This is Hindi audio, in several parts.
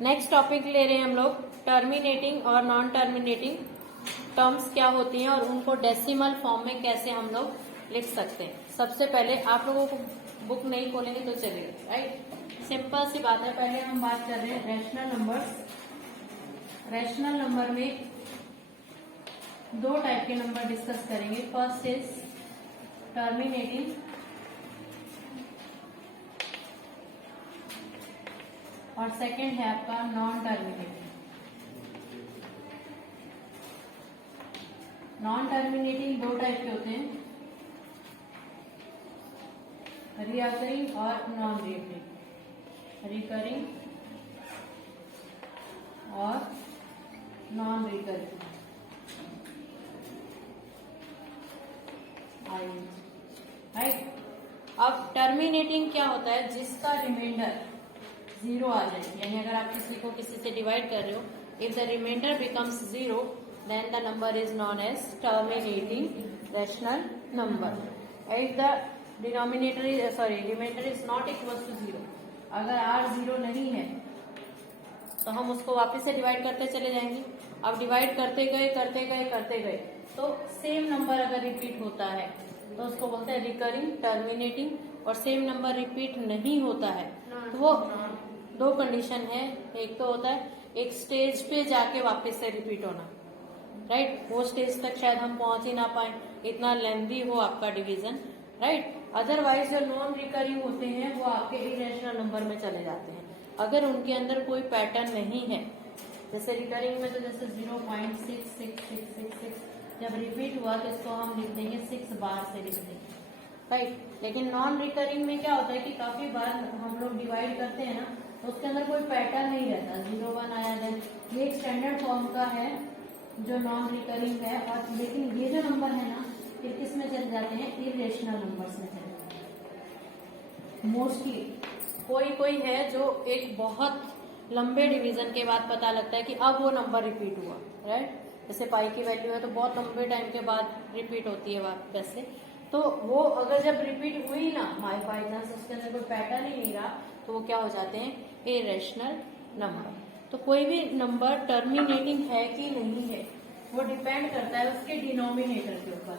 नेक्स्ट टॉपिक ले रहे हैं हम लोग टर्मिनेटिंग और नॉन टर्मिनेटिंग टर्म्स क्या होती हैं और उनको डेसिमल फॉर्म में कैसे हम लोग लिख सकते हैं। सबसे पहले आप लोगों को बुक नहीं खोलेंगे तो चलेगा, राइट। सिंपल सी बात है। पहले हम बात कर रहे हैं रैशनल नंबर्स। रैशनल नंबर में दो टाइप के नंबर डिस्कस करेंगे। फर्स्ट इज टर्मिनेटिंग और सेकंड है आपका नॉन टर्मिनेटिंग। नॉन टर्मिनेटिंग दो टाइप के होते हैं, रिकरिंग और नॉन रिकरिंग। रिकरिंग और नॉन रिकरिंग। राइट। अब टर्मिनेटिंग क्या होता है? जिसका रिमाइंडर जीरो आ जाए, यानी अगर आप किसी से डिवाइड कर रहे हो, if the remainder becomes zero then the number is non as terminating rational number. If the remainder is not equal to zero, अगर आर जीरो नहीं है तो हम उसको वापस से डिवाइड करते चले जाएंगे। अब डिवाइड करते गए तो सेम नंबर अगर रिपीट होता है तो उसको बोलते हैं रिकरिंग टर्मिनेटिंग, और सेम नंबर रिपीट नहीं होता है तो वो दो कंडीशन है। एक तो होता है एक स्टेज पे जाके वापस से रिपीट होना, राइट। वो स्टेज तक शायद हम पहुंच ही ना पाए, इतना लेंथी हो आपका डिवीजन, राइट। अदरवाइज जो नॉन रिकरिंग होते हैं वो आपके इरेशनल नंबर में चले जाते हैं अगर उनके अंदर कोई पैटर्न नहीं है। जैसे रिकरिंग में तो जैसे 0.66666 जब रिपीट हुआ तो इसको हम लिख देंगे 6 बार से लिख देंगे, राइट। लेकिन नॉन रिकरिंग में क्या होता है कि काफी बार हम लोग डिवाइड करते हैं ना तो उसके अंदर कोई पैटर्न नहीं रहता। 0 1 आया, देन ये एक स्टैंडर्ड फॉर्म का है जो नॉन रिकरिंग है। और लेकिन ये जो नंबर है ना फिर किस में चले जाते हैं? इरेशनल नंबर्स में चले जाते हैं मोस्टली। कोई है जो एक बहुत लंबे डिवीजन के बाद पता लगता है कि अब वो नंबर रिपीट हुआ, राइट। जैसे पाई की वैल्यू है तो बहुत लंबे टाइम के बाद रिपीट होती है बात वैसे। तो वो अगर जब रिपीट हुई ना बाई चांस उसके अंदर कोई पैटर्न ही नहीं रहा तो वो क्या हो जाते हैं? Irrational number. तो कोई भी नंबर टर्मिनेटिंग है कि नहीं है वो डिपेंड करता है उसके डिनोमिनेटर के ऊपर।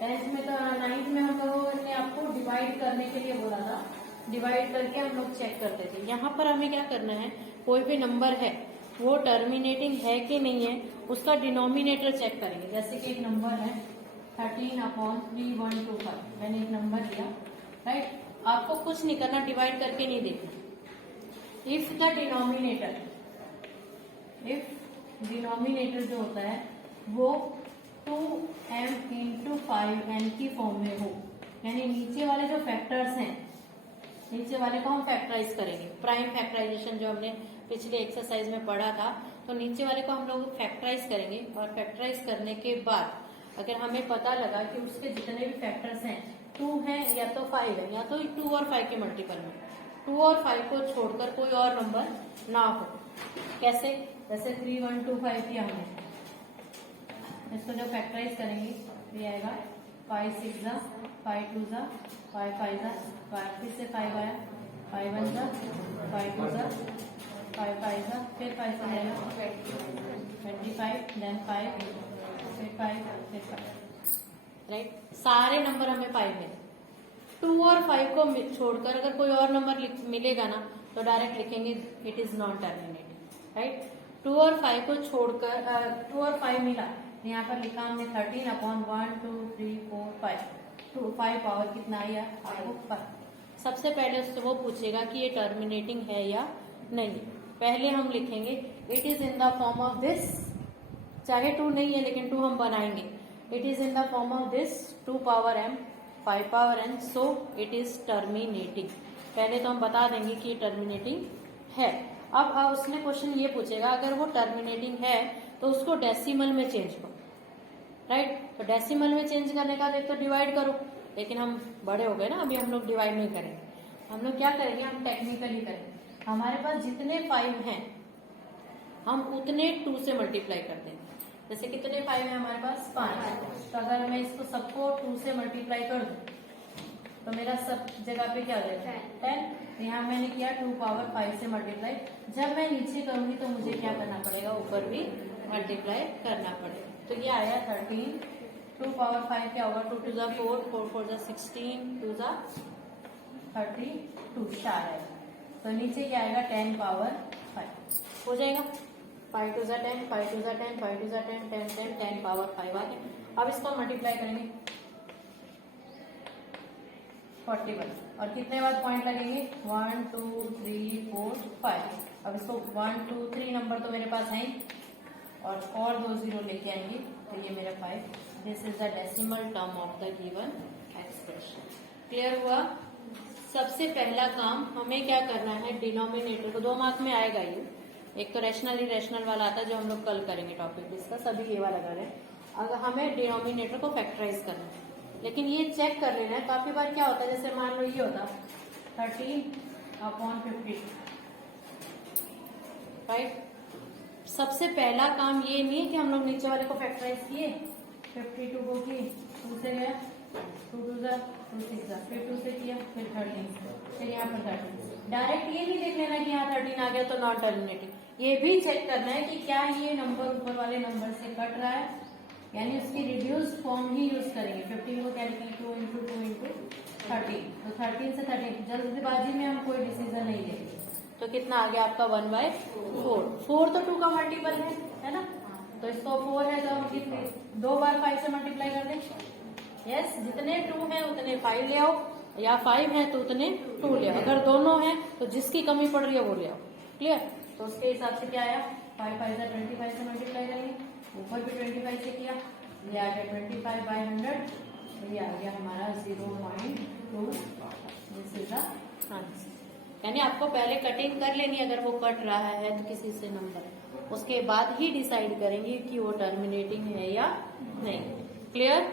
10th में तो 9th में हम लोगों ने आपको डिवाइड करने के लिए बोला था, डिवाइड करके हम लोग चेक करते थे। यहाँ पर हमें क्या करना है? कोई भी नंबर है वो टर्मिनेटिंग है कि नहीं है उसका डिनोमिनेटर चेक करेंगे। जैसे कि एक नंबर है 13/3125, मैंने एक नंबर लिया, राइट। आपको कुछ नहीं करना, डिवाइड करके नहीं देखना। इफ द डिनोमिनेटर जो होता है वो 2m × 5n की फॉर्म में हो, यानी नीचे वाले जो फैक्टर्स हैं नीचे वाले को हम फैक्टराइज करेंगे। प्राइम फैक्टराइजेशन जो हमने पिछले एक्सरसाइज में पढ़ा था, तो नीचे वाले को हम लोग फैक्टराइज करेंगे और फैक्टराइज करने के बाद अगर हमें पता लगा कि उसके जितने भी फैक्टर्स हैं 2 हैं या तो 5 है या तो 2 और 5 के मल्टीपल में 2 और 5 को छोड़कर कोई और नंबर ना हो। कैसे? जैसे 3125 किया हमने, इसको जब फैक्टराइज करेंगे ये आएगा 5 6 जा 5 2 जा 5 5 जा 5, फिर से 5 आया, 5 1 जा 5 2 जा 5 5 जा, फिर 5 से जाएगा 25, देन 5, फिर 5, फिर 5, राइट। सारे नंबर हमें 5 मिले। 2 और 5 को छोड़कर अगर कोई और नंबर मिलेगा ना तो डायरेक्ट लिखेंगे it is not terminating, right. 2 और 5 को छोड़कर 2 और 5 मिला, यहाँ पर लिखा हमने 13/1 2 3 4 5। 5 पावर कितना आया आपको? 5। सबसे पहले उससे वो पूछेगा कि ये टर्मिनेटिंग है या नहीं। पहले हम लिखेंगे it is in the form of this, चाहे 2 नहीं है लेकिन 2 हम बनाएंगे। It is in the form of this 2 power m 5 power n, so it is terminating. पहले तो हम बता देंगे कि टर्मिनेटिंग है। अब उसने क्वेश्चन ये पूछेगा अगर वो टर्मिनेटिंग है तो उसको डेसिमल में चेंज करो, राइट। तो डेसिमल में चेंज करने का एक तो डिवाइड करो, लेकिन हम बड़े हो गए ना, अभी हम लोग डिवाइड नहीं करेंगे। हम लोग क्या करेंगे? हम टेक्निकली करेंगे। हमारे पास जितने 5 हैं हम उतने 2 से मल्टीप्लाई कर देंगे। जैसे कितने 5 है हमारे पास? 5। तो अगर मैं इसको सबको 2 से मल्टीप्लाई कर दूं तो मेरा सब जगह पे क्या हो जाएगा 10। यहाँ मैंने किया 2 पावर 5 से मल्टीप्लाई। जब मैं नीचे करूंगी तो मुझे क्या करना पड़ेगा, ऊपर भी मल्टीप्लाई करना पड़ेगा। तो ये आया 13। 2 पावर 5 क्या होगा, 2 टू ज़ा 4, 4 4 ज़ा 16, 2 ज़ा 32 4 है। तो नीचे क्या आएगा 10 पावर 5 हो जाएगा। 5 टू ज़ा 10, 5 टू ज़ा 10, 5 टू ज़ा 10, 10 10 10 पावर 5 आ गया। अब इसको मल्टीप्लाई करेंगे 41 और कितने बाद पॉइंट लगेंगे 1 2 3 4 5। अब इसको 1 2 3 नंबर तो मेरे पास है और 2 जीरो लेके आएंगे तो ये मेरा 5। This is the decimal term of the given expression. Clear हुआ। सबसे पहला काम हमें क्या करना है, डिनोमिनेटर को 2 मार्क में आएगा ये। एक तो रैशनल इरेशनल वाला आता है जो हम लोग कल करेंगे टॉपिक डिस्कस, अभी ये वाला कर रहे हैं। अगर हमें डिनोमिनेटर को फैक्टराइज करना है, लेकिन ये चेक कर लेना है। काफी बार क्या होता है, जैसे मान लो ये होता 13/50, राइट। सबसे पहला काम ये नहीं है कि हम लोग नीचे वाले को फैक्टराइज किए, 52 को किए, 2 से गया 2 2 ज़ा 2 6 ज़ा, फिर 2 से किया, फिर 13, फिर यहाँ पर 13। डायरेक्ट ये नहीं देख लेना कि यहाँ 13 आ गया तो नॉन टर्मिनेटिंग। ये भी चेक करना है कि क्या ये नंबर ऊपर वाले नंबर से कट रहा है, यानी उसकी रिड्यूस्ड फॉर्म ही यूज करेंगे। 15 को कैरी करें 2 इंटू 2 इंटू 13, तो 13 से 13 जल्दबाजी में हम कोई डिसीजन नहीं लेंगे। तो कितना आ गया आपका 1/4। 4 तो 2 का मल्टीपल है ना, तो इसको 4 है तो हम कितने 2 बार 5 से मल्टीप्लाई कर दें। यस, जितने 2 है उतने 5 ले आओ, या 5 है तो उतने 2 ले आओ। अगर दोनों है तो जिसकी कमी पड़ रही है वो ले आओ। क्लियर। तो उसके हिसाब से क्या आया 5 5 से 25 से मल्टीप्लाई करेंगे, ऊपर भी 25 से किया, ये आ गया 25/100, ये आ गया हमारा 0.2। This is the answer. यानी आपको पहले कटिंग कर लेनी, अगर वो कट रहा है तो किसी से नंबर, उसके बाद ही डिसाइड करेंगे कि वो टर्मिनेटिंग है या नहीं। क्लियर।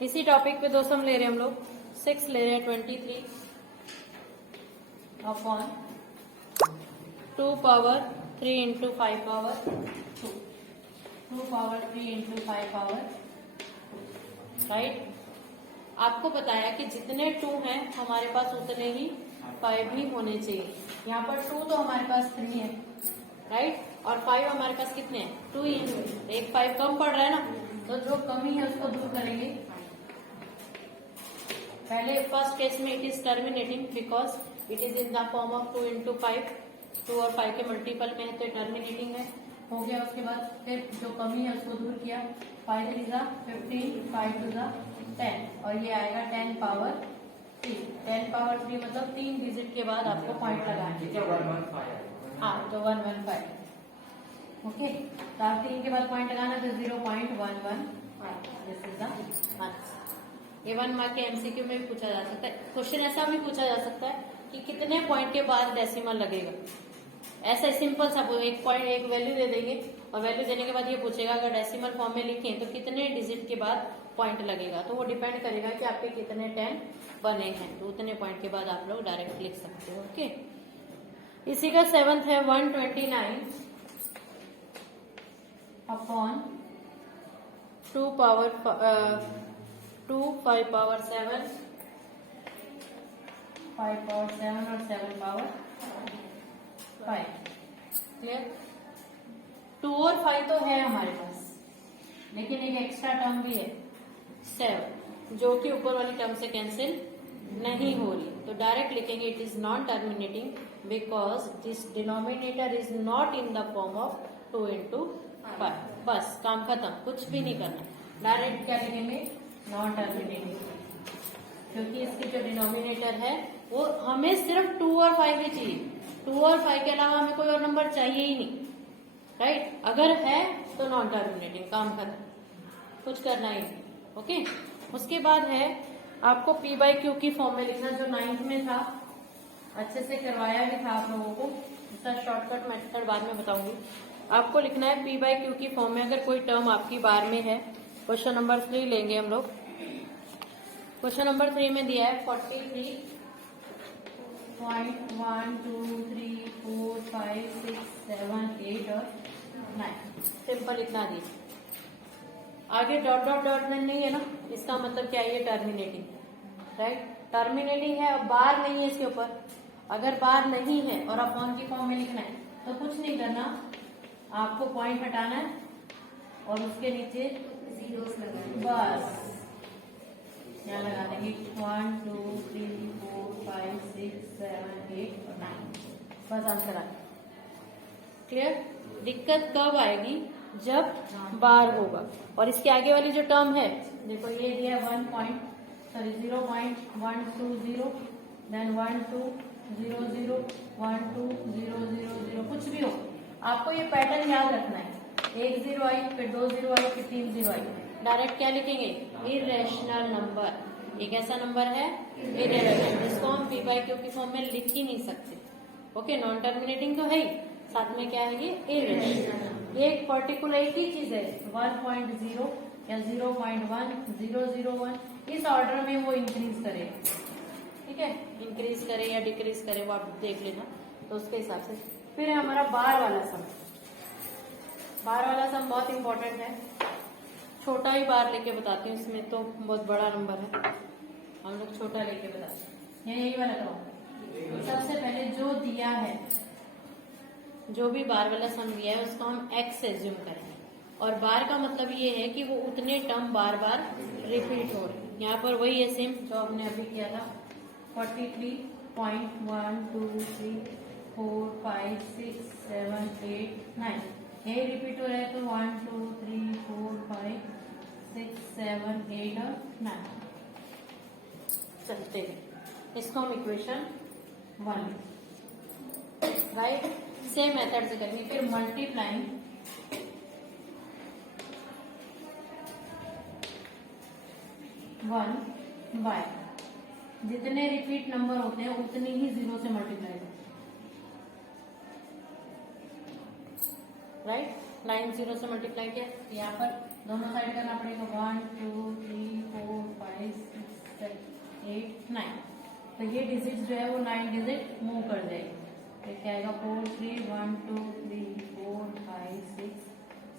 इसी टॉपिक पे दोस्तों हम ले रहे हैं, हम लोग 6 ले रहे हैं 23/2 power 3 into 5 power 2, 2 power 3 into 5 power, right. आपको बताया कि जितने 2 हैं हमारे पास उतने ही 5 भी होने चाहिए। यहाँ पर 2 तो हमारे पास 3 है, राइट, और 5 हमारे पास कितने हैं 2 ही है। एक 5 कम पड़ रहा है ना, तो जो कमी है उसको दूर करेंगे। पहले फर्स्ट केस में it is terminating because it is in the form of 2 into 5, 2 और 5 के मल्टीपल में है तो टर्मिनेटिंग है, हो गया। उसके बाद फिर जो कमी है उसको दूर किया, 5 3 ज़ा 15, 5 2 ज़ा 10, और ये आएगा 10 पावर 3। 10 पावर 3 मतलब 3 डिजिट के बाद आपको पॉइंट लगाना है। हाँ, तो 115। ओके, तो आप 3 के बाद पॉइंट लगाना तो 0.115। This is the answer. ये 1 मार्क के एमसीक्यू में भी पूछा जा सकता है। क्वेश्चन ऐसा भी पूछा जा सकता है कि कितने पॉइंट के बाद डेसिमल लगेगा। ऐसा सिंपल सा एक पॉइंट एक वैल्यू दे देंगे और वैल्यू देने के बाद ये पूछेगा अगर डेसिमल फॉर्म में लिखें तो कितने डिजिट के बाद पॉइंट लगेगा। तो वो डिपेंड करेगा कि आपके कितने 10 बने हैं, तो उतने पॉइंट के बाद आप लोग डायरेक्ट लिख सकते हो। ओके, इसी का 7th है 129 अपॉन 2 पावर 2 5 पावर 7, 5 पावर 7 और 7 पावर 5। क्लियर। 2 और 5 तो है हमारे पास, लेकिन एक एक्स्ट्रा टर्म भी है 7, जो कि ऊपर वाली टर्म से कैंसिल नहीं हो रही। तो डायरेक्ट लिखेंगे it is non terminating because this denominator is not in the form of 2 into 5। बस काम खत्म, कुछ भी नहीं करना। डायरेक्ट क्या लिखेंगे नॉन टर्मिनेटिंग, क्योंकि इसकी जो डिनोमिनेटर है वो हमें सिर्फ 2 और 5 ही चाहिए। 2 और 5 के अलावा हमें कोई और नंबर चाहिए ही नहीं, राइट। अगर है तो नॉन टर्मिनेटिंग, काम खत्म, कुछ करना ही नहीं। ओके, उसके बाद है आपको P/Q की फॉर्म में लिखना, जो 9th में था, अच्छे से करवाया भी था आप लोगों को। इसका शॉर्टकट मेथड बाद में बताऊंगी। आपको लिखना है P/Q की फॉर्म में अगर कोई टर्म आपकी बार में है। क्वेश्चन नंबर 3 लेंगे हम लोग। क्वेश्चन नंबर 3 में दिया है 43.1 2 3 4 5 6 7 8 और 9। सिंपल इतना दीजिए। आगे डॉट डॉट डॉट में नहीं है ना, इसका मतलब क्या है, ये टर्मिनेटिंग, राइट, टर्मिनेटिंग है। अब बार नहीं है इसके ऊपर, अगर बार नहीं है और अपॉन की फॉर्म में लिखना है तो कुछ नहीं करना, आपको पॉइंट हटाना है और उसके नीचे जीरोस लगाए, बस यहाँ लगा देंगे 1 2 3 4 5 6 7 8 और 9, बस आंसर आ गया। क्लियर। दिक्कत कब आएगी, जब बार होगा। और इसके आगे वाली जो टर्म है, देखो ये दिया 0.120, देन 1 2 0 0 1 2 0 0 0, कुछ भी हो आपको ये पैटर्न याद रखना है। 1 0 आई, फिर 2 0 आई, फिर 3 0 आई, डायरेक्ट क्या लिखेंगे, इरेशनल नंबर। एक ऐसा नंबर है इरेशनल, जिसको हम पी बाई क्यू की फॉर्म में लिख ही नहीं सकते। ओके, नॉन टर्मिनेटिंग तो है ही, साथ में क्या है, ये इरेशनल। एक पर्टिकुलर एक ही चीज है, 1.0 या 0.1 001, इस ऑर्डर में वो इंक्रीज करे, ठीक है, इंक्रीज करे या डिक्रीज करे वो आप देख लेना, तो उसके हिसाब से। फिर है हमारा बार वाला सम। बार वाला सम बहुत इंपॉर्टेंट है, छोटा ही बार लेके बताती हूँ, इसमें तो बहुत बड़ा नंबर है, हम लोग छोटा लेके बताते हैं। यही वाला करो। सबसे पहले जो दिया है, जो भी बार वाला सम दिया है उसको हम x एज्यूम करेंगे, और बार का मतलब ये है कि वो उतने टर्म बार बार रिपीट हो रहे हैं। यहाँ पर वही है सेम जो हमने अभी किया था, 43.1 2 3 4 5 6 7 8 9, यही रिपीट हो रहा है, तो 1 2 3 4 5 6 7 8 और 9 चलते हैं। इसको हम इक्वेशन 1, राइट, सेम मेथड से करेंगे। फिर मल्टीप्लाइंग 1 बाय, जितने रिपीट नंबर होते हैं उतनी ही जीरो से मल्टीप्लाई होते हैं, राइट। लाइन जीरो से मल्टीप्लाई किया, यहाँ पर दोनों साइड करना पड़ेगा, 1 2 3 4 5 6 7 8 9, तो ये डिजिट जो है वो 9 डिजिट मूव कर जाएगी। तो क्या आएगा, 4 3 1 2 3 4 5 6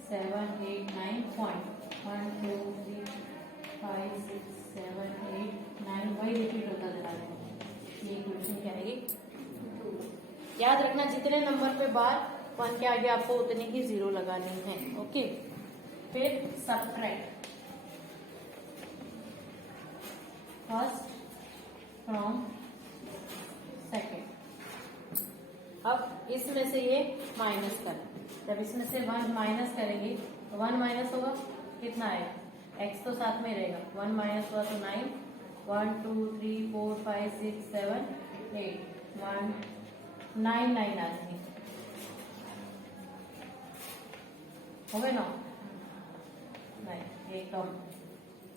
7 8 9 पॉइंट 1 2 3 5 6 7 8 9, वही रिपीट होता चला जाएगा। ये इक्वेशन क्या आएगी, याद रखना जितने नंबर पे बार 1 के आगे आपको उतनी ही जीरो लगानी है। ओके, फिर सब्ट्रैक्ट फर्स्ट फ्रॉम सेकेंड। अब इसमें से ये माइनस करें, जब इसमें से 1 माइनस करेंगे तो 1 माइनस होगा, कितना आएगा, x तो साथ में रहेगा, 1 माइनस हुआ तो 9, 1 2 3 4 5 6 7 8 1 9 9 आ जाएंगे, हो गए ना, नहीं एक कम,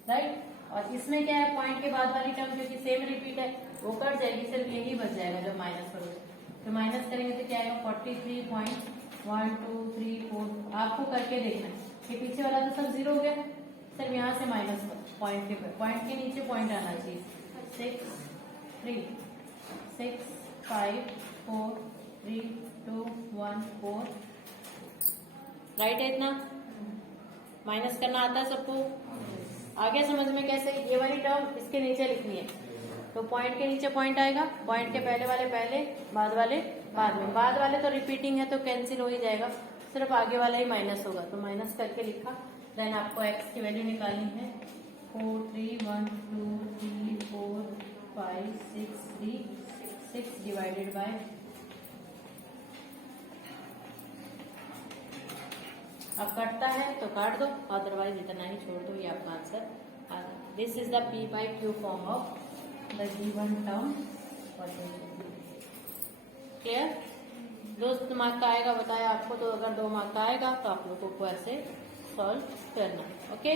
राइट। और इसमें क्या है, पॉइंट के बाद वाली टर्म क्योंकि सेम रिपीट है वो कट जाएगी, सिर्फ यही बच जाएगा जब माइनस करोगे। तो माइनस करेंगे तो क्या आएगा, 43.1 2 3 4, आपको करके देखना है, ये पीछे वाला तो सब जीरो हो गया, सिर्फ यहाँ से माइनस करो, पॉइंट के नीचे पॉइंट आना चाहिए, 6 3 6 5 4 3 2 1 4, राइट है। इतना माइनस करना आता है सबको, आगे समझ में कैसे, ये वाली टर्म इसके नीचे लिखनी है, तो पॉइंट के नीचे पॉइंट आएगा, पॉइंट के पहले वाले पहले, बाद वाले बाद में, बाद वाले तो रिपीटिंग है तो कैंसिल हो ही जाएगा, सिर्फ आगे वाला ही माइनस होगा, तो माइनस करके लिखा। देन आपको x की वैल्यू निकालनी है, 4 3 1 2 3 4 5 6 3 6 डिवाइडेड बाय, अब कटता है तो काट दो, अदरवाइज इतना ही छोड़ दो, ये आपका आंसर आ गया। This is the p by q form of the given term. Clear, 2 mark का आएगा बताया आपको, तो अगर 2 मार्क का आएगा तो आप लोगों को ऐसे सॉल्व करना, ओके।